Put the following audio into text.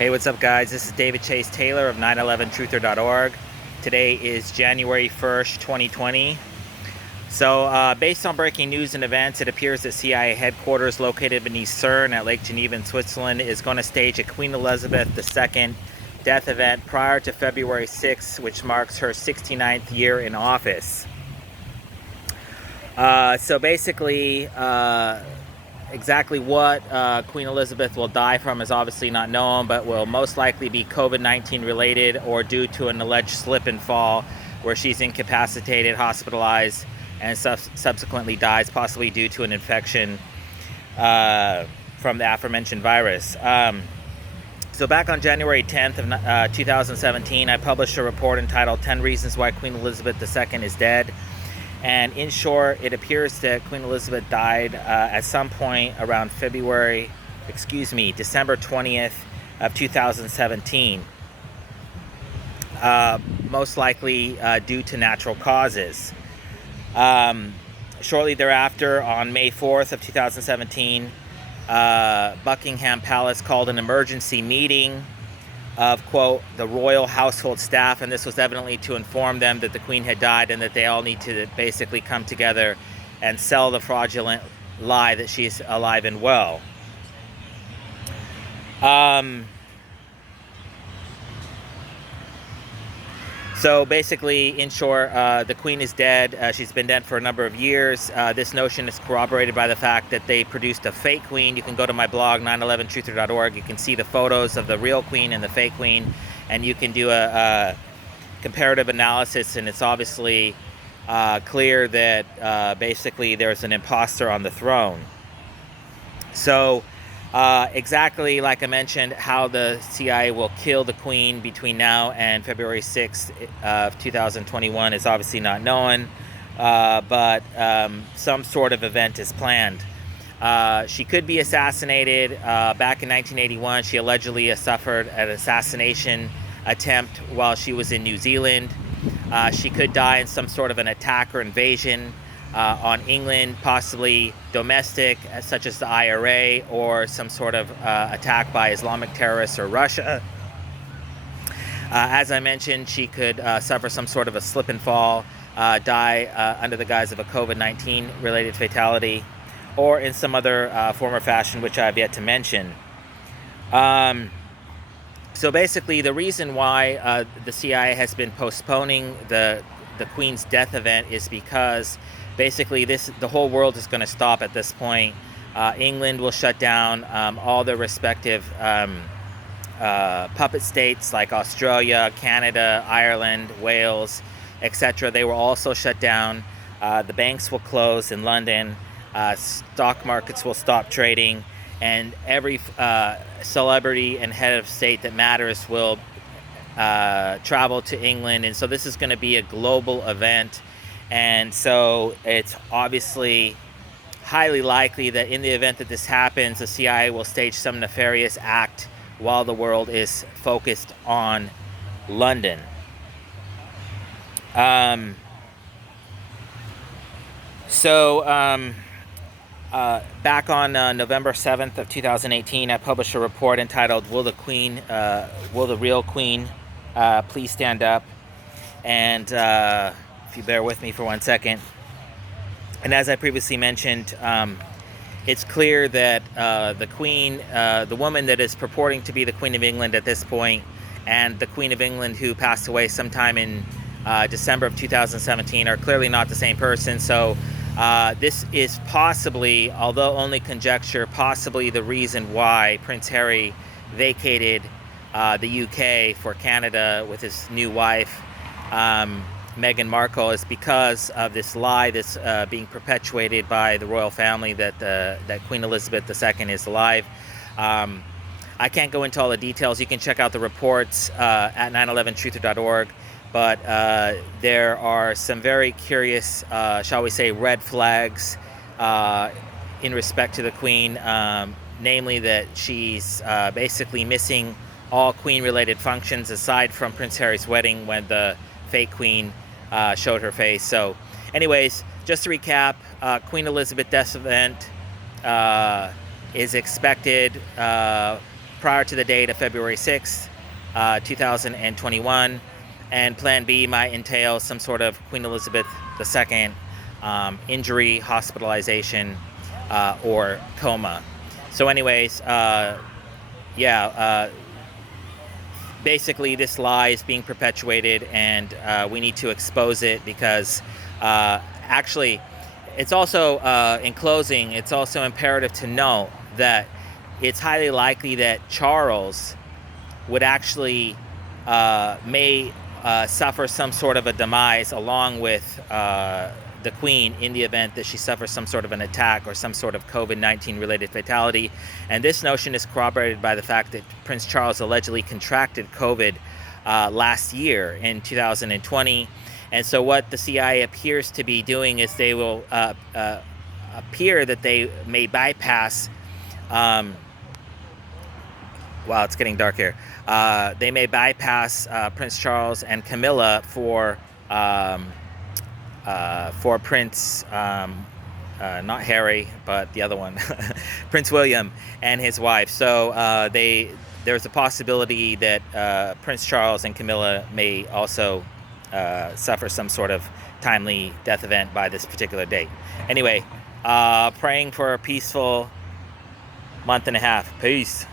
Hey, what's up, guys? This is David Chase Taylor of 911truther.org. Today is January 1st, 2020. So, based on breaking news and events, it appears that CIA headquarters located beneath CERN at Lake Geneva in Switzerland is going to stage a Queen Elizabeth II death event prior to February 6th, which marks her 69th year in office. So basically, exactly what Queen Elizabeth will die from is obviously not known, but will most likely be COVID-19 related or due to an alleged slip and fall where she's incapacitated, hospitalized, and subsequently dies, possibly due to an infection from the aforementioned virus. So back on January 10th of 2017, I published a report entitled 10 Reasons Why Queen Elizabeth II is Dead. And in short, it appears that Queen Elizabeth died at some point around December 20th of 2017. Most likely due to natural causes. Shortly thereafter, on May 4th of 2017, Buckingham Palace called an emergency meeting of, quote, the royal household staff, and this was evidently to inform them that the Queen had died and that they all need to basically come together and sell the fraudulent lie that she's alive and well. So basically, in short, the Queen is dead. She's been dead for a number of years. This notion is corroborated by the fact that they produced a fake Queen. You can go to my blog, 911truther.org. You can see the photos of the real Queen and the fake Queen, and you can do a comparative analysis, and it's obviously clear that basically there's an imposter on the throne. So exactly like I mentioned, how the CIA will kill the Queen between now and February 6th of 2021 is obviously not known, but some sort of event is planned. She could be assassinated. Back in 1981, she allegedly suffered an assassination attempt while she was in New Zealand. She could die in some sort of an attack or invasion on England, possibly domestic, such as the IRA, or some sort of attack by Islamic terrorists or Russia. As I mentioned, she could suffer some sort of a slip and fall, die under the guise of a COVID-19 related fatality, or in some other form or fashion, which I have yet to mention. So basically, the reason why the CIA has been postponing the Queen's death event is because basically the whole world is going to stop at this point. England will shut down. All their respective puppet states like Australia, Canada, Ireland, Wales, etc. They will also shut down. The banks will close in London. Stock markets will stop trading. And every celebrity and head of state that matters will travel to England. And so this is going to be a global event. And so it's obviously highly likely that in the event that this happens, the CIA will stage some nefarious act while the world is focused on London. Back on November 7th of 2018, I published a report entitled, Will the Real Queen Please Stand Up? And if you bear with me for 1 second. And as I previously mentioned, it's clear that the Queen, the woman that is purporting to be the Queen of England at this point, and the Queen of England who passed away sometime in December of 2017 are clearly not the same person. So this is possibly, although only conjecture, possibly the reason why Prince Harry vacated the UK for Canada with his new wife, Meghan Markle, is because of this lie that's being perpetuated by the royal family that Queen Elizabeth II is alive. I can't go into all the details. You can check out the reports at 911truther.org, but there are some very curious, shall we say, red flags in respect to the Queen, namely that she's basically missing all Queen-related functions aside from Prince Harry's wedding when the fake Queen showed her face. So anyways, just to recap, Queen Elizabeth death event is expected prior to the date of February 6th, 2021. And Plan B might entail some sort of Queen Elizabeth II injury, hospitalization, or coma. So anyways, basically this lie is being perpetuated, and we need to expose it, because actually it's also, in closing, it's also imperative to note that it's highly likely that Charles would actually may suffer some sort of a demise along with the Queen, in the event that she suffers some sort of an attack or some sort of COVID-19 related fatality. And this notion is corroborated by the fact that Prince Charles allegedly contracted COVID last year in 2020. And so what the CIA appears to be doing is they will appear that they may bypass wow, it's getting dark here. They may bypass Prince Charles and Camilla for Prince, not Harry, but the other one, Prince William and his wife. So there's a possibility that Prince Charles and Camilla may also suffer some sort of timely death event by this particular date. Anyway, praying for a peaceful month and a half. Peace.